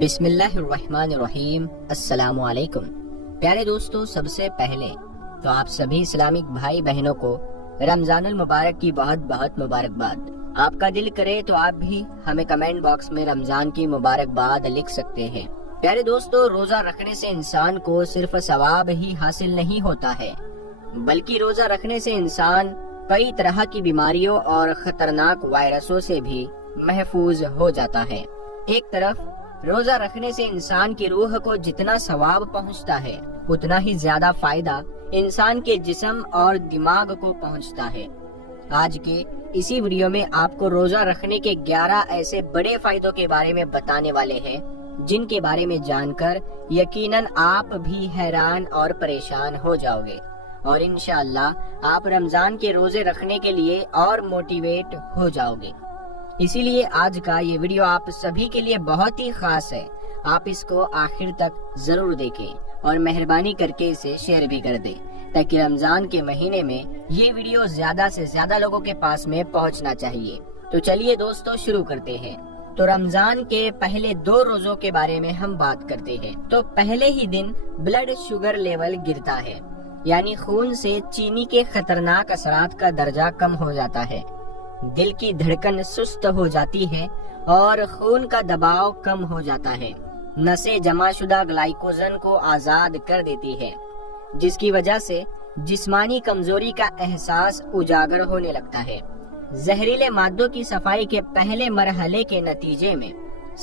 بسم اللہ الرحمن الرحیم۔ السلام علیکم پیارے دوستو، سب سے پہلے تو آپ سبھی اسلامک بھائی بہنوں کو رمضان المبارک کی بہت بہت مبارکباد۔ آپ کا دل کرے تو آپ بھی ہمیں کمنٹ باکس میں رمضان کی مبارکباد لکھ سکتے ہیں۔ پیارے دوستو، روزہ رکھنے سے انسان کو صرف ثواب ہی حاصل نہیں ہوتا ہے، بلکہ روزہ رکھنے سے انسان کئی طرح کی بیماریوں اور خطرناک وائرسوں سے بھی محفوظ ہو جاتا ہے۔ ایک طرف روزہ رکھنے سے انسان کی روح کو جتنا ثواب پہنچتا ہے، اتنا ہی زیادہ فائدہ انسان کے جسم اور دماغ کو پہنچتا ہے۔ آج کے اسی ویڈیو میں آپ کو روزہ رکھنے کے 11 ایسے بڑے فائدوں کے بارے میں بتانے والے ہیں، جن کے بارے میں جان کر یقیناً آپ بھی حیران اور پریشان ہو جاؤ گے، اور انشاءاللہ آپ رمضان کے روزے رکھنے کے لیے اور موٹیویٹ ہو جاؤ گے۔ اسی لیے آج کا یہ ویڈیو آپ سبھی کے لیے بہت ہی خاص ہے۔ آپ اس کو آخر تک ضرور دیکھیں اور مہربانی کر کے اسے شیئر بھی کر دیں، تاکہ رمضان کے مہینے میں یہ ویڈیو زیادہ سے زیادہ لوگوں کے پاس میں پہنچنا چاہیے۔ تو چلیے دوستو، شروع کرتے ہیں۔ تو رمضان کے پہلے 2 روزوں کے بارے میں ہم بات کرتے ہیں۔ تو پہلے ہی دن بلڈ شوگر لیول گرتا ہے، یعنی خون سے چینی کے خطرناک اثرات کا درجہ کم ہو جاتا ہے، دل کی دھڑکن سست ہو جاتی ہے اور خون کا دباؤ کم ہو جاتا ہے۔ نسیں جمع شدہ گلائکوجن کو آزاد کر دیتی ہے، جس کی وجہ سے جسمانی کمزوری کا احساس اجاگر ہونے لگتا ہے۔ زہریلے مادوں کی صفائی کے پہلے مرحلے کے نتیجے میں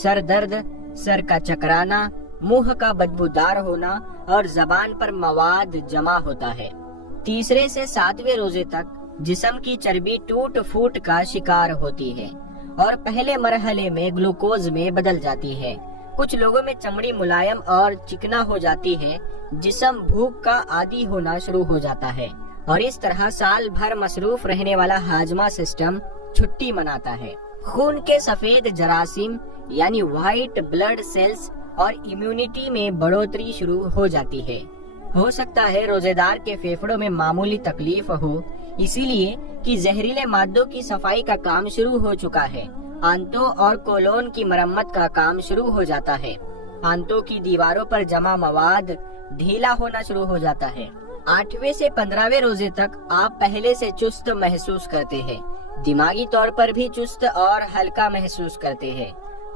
سر درد، سر کا چکرانا، منہ کا بدبودار ہونا اور زبان پر مواد جمع ہوتا ہے۔ تیسرے سے 7ویں روزے تک جسم کی چربی ٹوٹ پھوٹ کا شکار ہوتی ہے اور پہلے مرحلے میں گلوکوز میں بدل جاتی ہے۔ کچھ لوگوں میں چمڑی ملائم اور چکنا ہو جاتی ہے، جسم بھوک کا عادی ہونا شروع ہو جاتا ہے، اور اس طرح سال بھر مصروف رہنے والا ہاضمہ سسٹم چھٹی مناتا ہے۔ خون کے سفید جراثیم یعنی وائٹ بلڈ سیلز اور امیونٹی میں بڑھوتری شروع ہو جاتی ہے۔ ہو سکتا ہے روزے دار کے پھیپھڑوں میں معمولی تکلیف ہو، اسی لیے کہ زہریلے مادوں کی صفائی کا کام شروع ہو چکا ہے۔ آنتوں اور کولون کی مرمت کا کام شروع ہو جاتا ہے۔ آنتوں کی دیواروں پر جمع مواد ڈھیلا ہونا شروع ہو جاتا ہے۔ 8ویں سے 15ویں روزے تک آپ پہلے سے چست محسوس کرتے ہیں، دماغی طور پر بھی چست اور ہلکا محسوس کرتے ہیں۔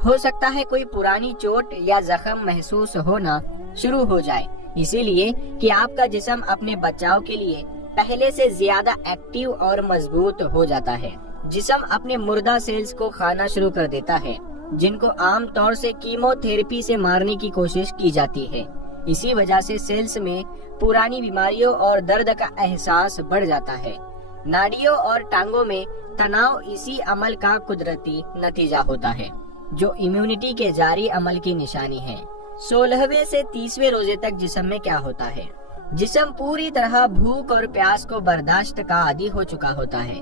ہو سکتا ہے کوئی پرانی چوٹ یا زخم محسوس ہونا شروع ہو جائے، اسی لیے کہ آپ کا جسم اپنے بچاؤ کے لیے پہلے سے زیادہ ایکٹیو اور مضبوط ہو جاتا ہے۔ جسم اپنے مردہ سیلز کو کھانا شروع کر دیتا ہے، جن کو عام طور سے کیمو تھراپی سے مارنے کی کوشش کی جاتی ہے۔ اسی وجہ سے سیلز میں پرانی بیماریوں اور درد کا احساس بڑھ جاتا ہے۔ ناڑیوں اور ٹانگوں میں تناؤ اسی عمل کا قدرتی نتیجہ ہوتا ہے، جو امیونٹی کے جاری عمل کی نشانی ہے۔ 16ویں سے 30ویں روزے تک جسم میں کیا ہوتا ہے؟ جسم پوری طرح بھوک اور پیاس کو برداشت کا عادی ہو چکا ہوتا ہے۔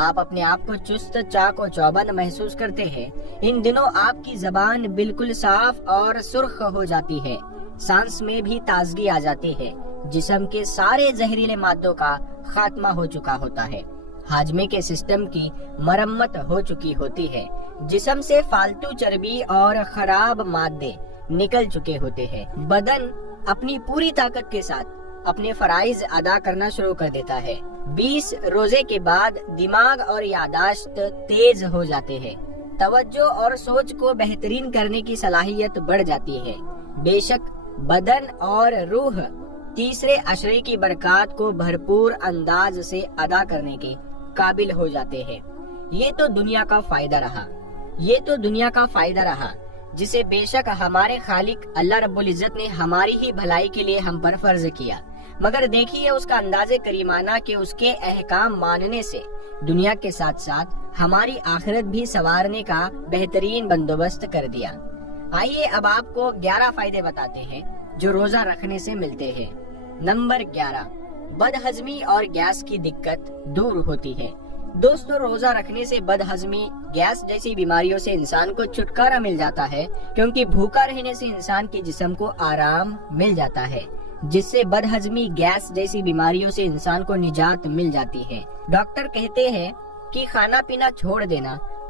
آپ اپنے آپ کو چست، چاق و چوبند محسوس کرتے ہیں۔ ان دنوں آپ کی زبان بالکل صاف اور سرخ ہو جاتی ہے، سانس میں بھی تازگی آ جاتی ہے۔ جسم کے سارے زہریلے مادوں کا خاتمہ ہو چکا ہوتا ہے، ہاضمے کے سسٹم کی مرمت ہو چکی ہوتی ہے، جسم سے فالتو چربی اور خراب مادے نکل چکے ہوتے ہیں۔ بدن اپنی پوری طاقت کے ساتھ اپنے فرائض ادا کرنا شروع کر دیتا ہے۔ 20 روزے کے بعد دماغ اور یادداشت تیز ہو جاتے ہیں، توجہ اور سوچ کو بہترین کرنے کی صلاحیت بڑھ جاتی ہے۔ بے شک بدن اور روح تیسرے عشرے کی برکات کو بھرپور انداز سے ادا کرنے کے قابل ہو جاتے ہیں۔ یہ تو دنیا کا فائدہ رہا، جسے بے شک ہمارے خالق اللہ رب العزت نے ہماری ہی بھلائی کے لیے ہم پر فرض کیا، مگر دیکھیے اس کا انداز کریمانہ کہ اس کے احکام ماننے سے دنیا کے ساتھ ساتھ ہماری آخرت بھی سنوارنے کا بہترین بندوبست کر دیا۔ آئیے اب آپ کو 11 فائدے بتاتے ہیں جو روزہ رکھنے سے ملتے ہیں۔ نمبر 11، بدہضمی اور گیس کی دقت دور ہوتی ہے۔ دوستو، روزہ رکھنے سے بدہضمی، گیس جیسی بیماریوں سے انسان کو چھٹکارا مل جاتا ہے، کیونکہ بھوکا رہنے سے انسان کے جسم کو آرام مل جاتا ہے، جس سے بدہضمی، گیس جیسی بیماریوں سے انسان کو نجات مل جاتی ہے۔ ڈاکٹر کہتے ہیں کہ کھانا پینا چھوڑ دینا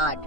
8,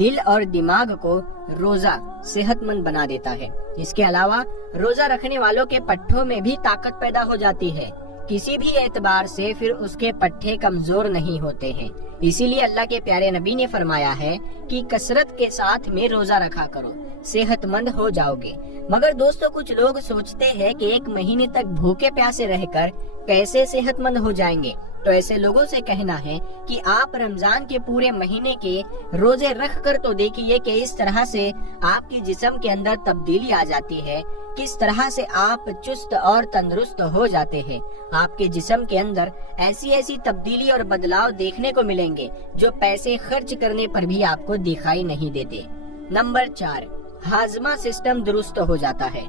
دل اور دماغ کو روزہ صحت مند بنا دیتا ہے۔ اس کے علاوہ روزہ رکھنے والوں کے پٹھوں میں بھی طاقت پیدا ہو جاتی ہے، کسی بھی اعتبار سے پھر اس کے پٹھے کمزور نہیں ہوتے ہیں۔ اسی لیے اللہ کے پیارے نبی نے فرمایا ہے کہ کثرت کے ساتھ میں روزہ رکھا کرو، صحت مند ہو جاؤ گے۔ مگر دوستو، کچھ لوگ سوچتے ہیں کہ 1 مہینے تک بھوکے پیاسے رہ کر کیسے صحت مند ہو جائیں گے۔ تو ایسے لوگوں سے کہنا ہے کہ آپ رمضان کے پورے مہینے کے روزے رکھ کر تو دیکھیے کہ اس طرح سے آپ کی جسم کے اندر تبدیلی آ جاتی ہے، کس طرح سے آپ چست اور تندرست ہو جاتے ہیں۔ آپ کے جسم کے اندر ایسی تبدیلی اور بدلاؤ دیکھنے کو ملیں گے جو پیسے خرچ کرنے پر بھی آپ کو دکھائی نہیں دیتے۔ نمبر 4، ہاضمہ سسٹم درست ہو جاتا ہے۔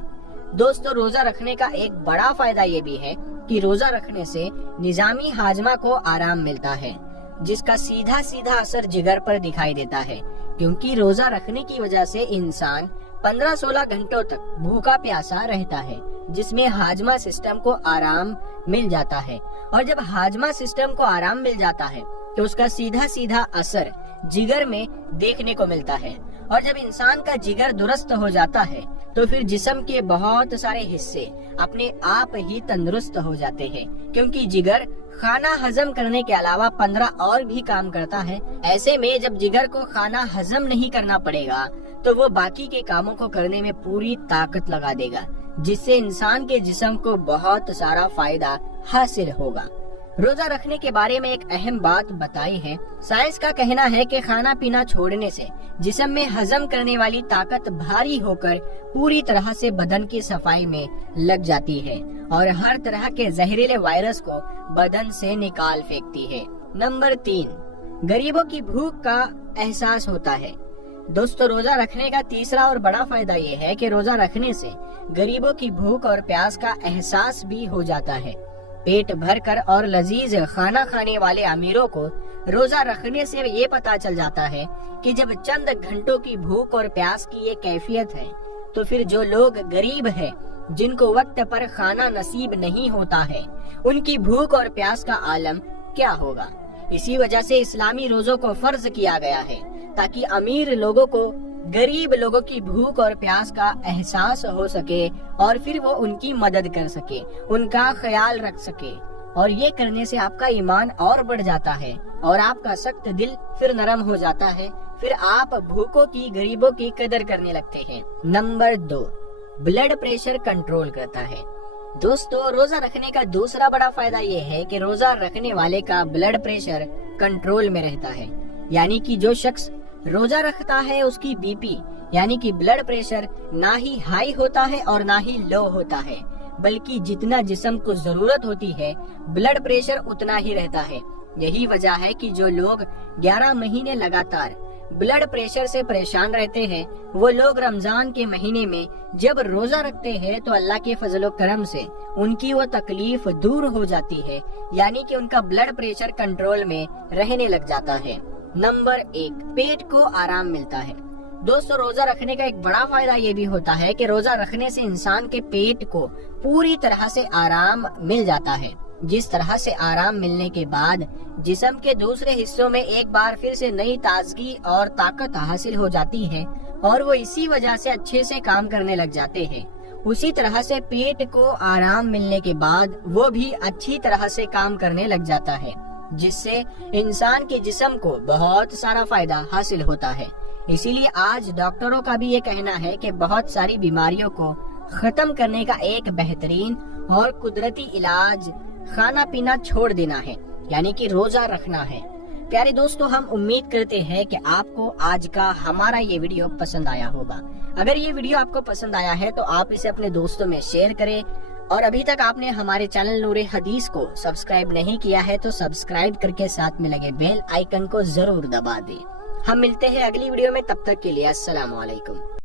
دوستو، روزہ رکھنے کا ایک بڑا فائدہ یہ بھی ہے کہ روزہ رکھنے سے نظامی ہاضمہ کو آرام ملتا ہے، جس کا سیدھا اثر جگر پر دکھائی دیتا ہے، کیونکہ روزہ رکھنے کی وجہ سے انسان 15-16 گھنٹوں تک بھوکا پیاسا رہتا ہے، جس میں ہاضمہ سسٹم کو آرام مل جاتا ہے۔ اور جب ہاضمہ سسٹم کو آرام مل جاتا ہے تو اس کا سیدھا اثر جگر میں دیکھنے کو ملتا ہے۔ اور جب انسان کا جگر درست ہو جاتا ہے تو پھر جسم کے بہت سارے حصے اپنے آپ ہی تندرست ہو جاتے ہیں، کیونکہ جگر کھانا ہضم کرنے کے علاوہ 15 اور بھی کام کرتا ہے۔ ایسے میں جب جگر کو کھانا ہضم نہیں کرنا پڑے گا تو وہ باقی کے کاموں کو کرنے میں پوری طاقت لگا دے گا، جس سے انسان کے جسم کو بہت سارا فائدہ حاصل ہوگا۔ روزہ رکھنے کے بارے میں ایک اہم بات بتائی ہے۔ سائنس کا کہنا ہے کہ کھانا پینا چھوڑنے سے جسم میں ہضم کرنے والی طاقت بھاری ہو کر پوری طرح سے بدن کی صفائی میں لگ جاتی ہے اور ہر طرح کے زہریلے وائرس کو بدن سے نکال پھینکتی ہے۔ نمبر 3، غریبوں کی بھوک کا احساس ہوتا ہے۔ دوستو، روزہ رکھنے کا تیسرا اور بڑا فائدہ یہ ہے کہ روزہ رکھنے سے غریبوں کی بھوک اور پیاس کا احساس بھی ہو جاتا ہے۔ پیٹ بھر کر اور لذیذ کھانا کھانے والے امیروں کو روزہ رکھنے سے یہ پتا چل جاتا ہے کہ جب چند گھنٹوں کی بھوک اور پیاس کی یہ کیفیت ہے تو پھر جو لوگ غریب ہیں، جن کو وقت پر کھانا نصیب نہیں ہوتا ہے، ان کی بھوک اور پیاس کا عالم کیا ہوگا۔ اسی وجہ سے اسلامی روزوں کو فرض کیا گیا ہے تاکہ امیر لوگوں کو غریب لوگوں کی بھوک اور پیاس کا احساس ہو سکے اور پھر وہ ان کی مدد کر سکے، ان کا خیال رکھ سکے۔ اور یہ کرنے سے آپ کا ایمان اور بڑھ جاتا ہے اور آپ کا سخت دل پھر نرم ہو جاتا ہے، پھر آپ بھوکوں کی، غریبوں کی قدر کرنے لگتے ہیں۔ نمبر 2، بلڈ پریشر کنٹرول کرتا ہے۔ دوستو، روزہ رکھنے کا دوسرا بڑا فائدہ یہ ہے کہ روزہ رکھنے والے کا بلڈ پریشر کنٹرول میں رہتا ہے، یعنی کہ جو شخص روزہ رکھتا ہے اس کی بی پی یعنی کہ بلڈ پریشر نہ ہی ہائی ہوتا ہے اور نہ ہی لو ہوتا ہے، بلکہ جتنا جسم کو ضرورت ہوتی ہے بلڈ پریشر اتنا ہی رہتا ہے۔ یہی وجہ ہے کہ جو لوگ 11 مہینے لگاتار بلڈ پریشر سے پریشان رہتے ہیں، وہ لوگ رمضان کے مہینے میں جب روزہ رکھتے ہیں تو اللہ کے فضل و کرم سے ان کی وہ تکلیف دور ہو جاتی ہے، یعنی کہ ان کا بلڈ پریشر کنٹرول میں رہنے لگ جاتا ہے۔ نمبر 1، پیٹ کو آرام ملتا ہے۔ دوستو، روزہ رکھنے کا ایک بڑا فائدہ یہ بھی ہوتا ہے کہ روزہ رکھنے سے انسان کے پیٹ کو پوری طرح سے آرام مل جاتا ہے، جس طرح سے آرام ملنے کے بعد جسم کے دوسرے حصوں میں ایک بار پھر سے نئی تازگی اور طاقت حاصل ہو جاتی ہے اور وہ اسی وجہ سے اچھے سے کام کرنے لگ جاتے ہیں، اسی طرح سے پیٹ کو آرام ملنے کے بعد وہ بھی اچھی طرح سے کام کرنے لگ جاتا ہے، جس سے انسان کے جسم کو بہت سارا فائدہ حاصل ہوتا ہے۔ اسی لیے آج ڈاکٹروں کا بھی یہ کہنا ہے کہ بہت ساری بیماریوں کو ختم کرنے کا ایک بہترین اور قدرتی علاج کھانا پینا چھوڑ دینا ہے، یعنی کہ روزہ رکھنا ہے۔ پیارے دوستو، ہم امید کرتے ہیں کہ آپ کو آج کا ہمارا یہ ویڈیو پسند آیا ہوگا۔ اگر یہ ویڈیو آپ کو پسند آیا ہے تو آپ اسے اپنے دوستوں میں شیئر کریں، اور ابھی تک آپ نے ہمارے چینل نور حدیث کو سبسکرائب نہیں کیا ہے تو سبسکرائب کر کے ساتھ میں لگے بیل آئیکن کو ضرور دبا دیں۔ ہم ملتے ہیں اگلی ویڈیو میں، تب تک کے لیے السلام علیکم۔